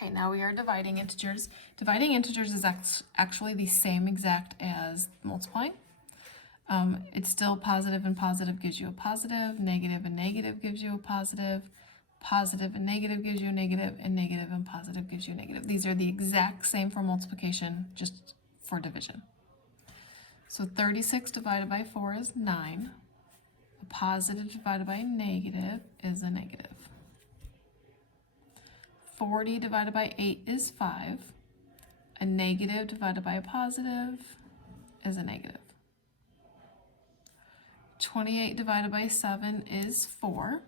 Okay, now we are dividing integers. Dividing integers is actually the same exact as multiplying. It's still positive and positive gives you a positive, negative and negative gives you a positive, positive and negative gives you a negative, and negative and positive gives you a negative. These are the exact same for multiplication, just for division. So 36 divided by 4 is 9. A positive divided by a negative is a negative. 40 divided by 8 is 5. A negative divided by a positive is a negative. 28 divided by 7 is 4.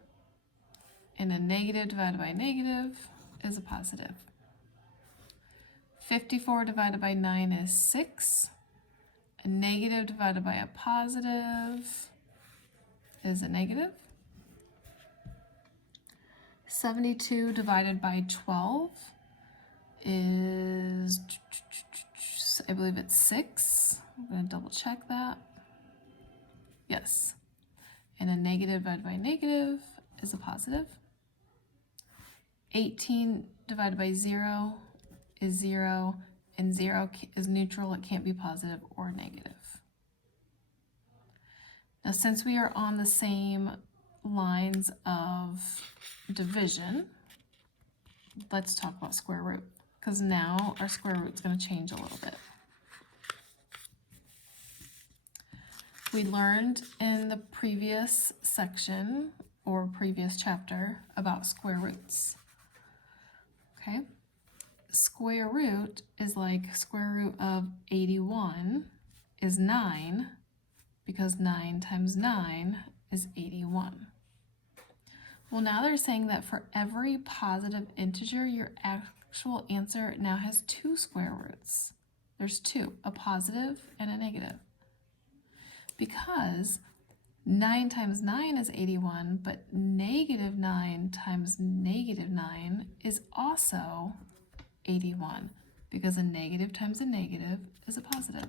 And a negative divided by a negative is a positive. 54 divided by 9 is 6. A negative divided by a positive is a negative. 72 divided by 12 is, I believe it's 6. I'm going to double check that. Yes. And a negative divided by a negative is a positive. 18 divided by 0 is 0, and 0 is neutral. It can't be positive or negative. Now, since we are on the same lines of division, let's talk about square root, because now our square root is going to change a little bit. We learned in the previous section or previous chapter about square roots. Okay, square root is like square root of 81 is 9, because 9 times 9 is 81. Well, now they're saying that for every positive integer, your actual answer now has 2 square roots. There's 2, a positive and a negative. Because 9 times 9 is 81, but negative 9 times negative 9 is also 81, because a negative times a negative is a positive.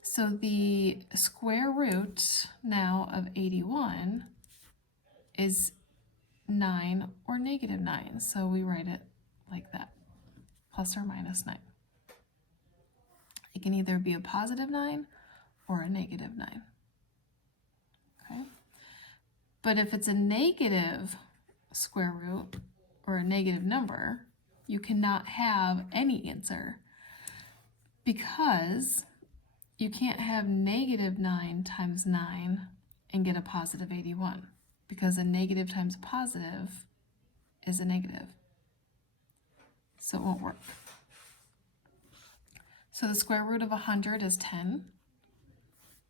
So the square root now of 81 is 9 or negative 9. So we write it like that, plus or minus 9. It can either be a positive 9 or a negative 9. Okay. But if it's a negative square root or a negative number, you cannot have any answer, because you can't have negative 9 times 9 and get a positive 81, because a negative times a positive is a negative. So it won't work. So the square root of 100 is 10,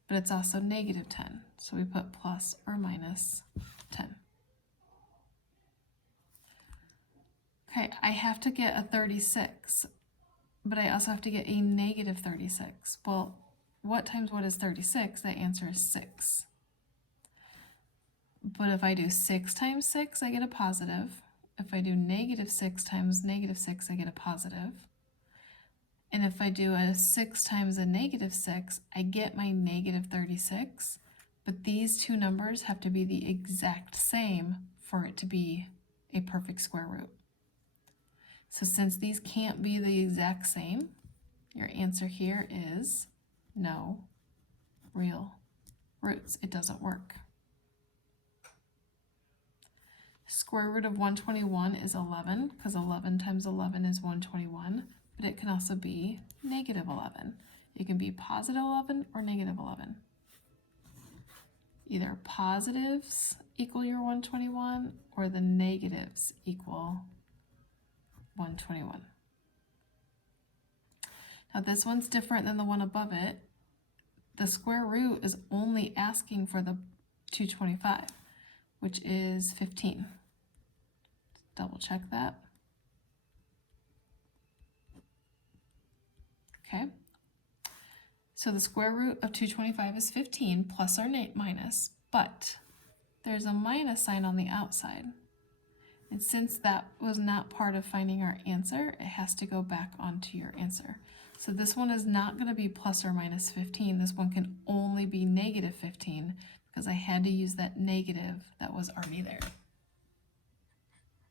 but it's also negative 10. So we put plus or minus 10. Okay, I have to get a 36, but I also have to get a negative 36. Well, what times what is 36? That answer is 6. But if I do 6 times 6, I get a positive. If I do negative 6 times negative 6, I get a positive. And if I do a 6 times a negative 6, I get my negative 36. But these two numbers have to be the exact same for it to be a perfect square root. So since these can't be the exact same, your answer here is no real roots. It doesn't work. Square root of 121 is 11, because 11 times 11 is 121, but it can also be negative 11. It can be positive 11 or negative 11. Either positives equal your 121 or the negatives equal 121. Now this one's different than the one above it. The square root is only asking for the 225, which is 15. Double check that. Okay. So the square root of 225 is 15 plus or minus, but there's a minus sign on the outside. And since that was not part of finding our answer, it has to go back onto your answer. So this one is not going to be plus or minus 15. This one can only be negative 15, because I had to use that negative that was already there.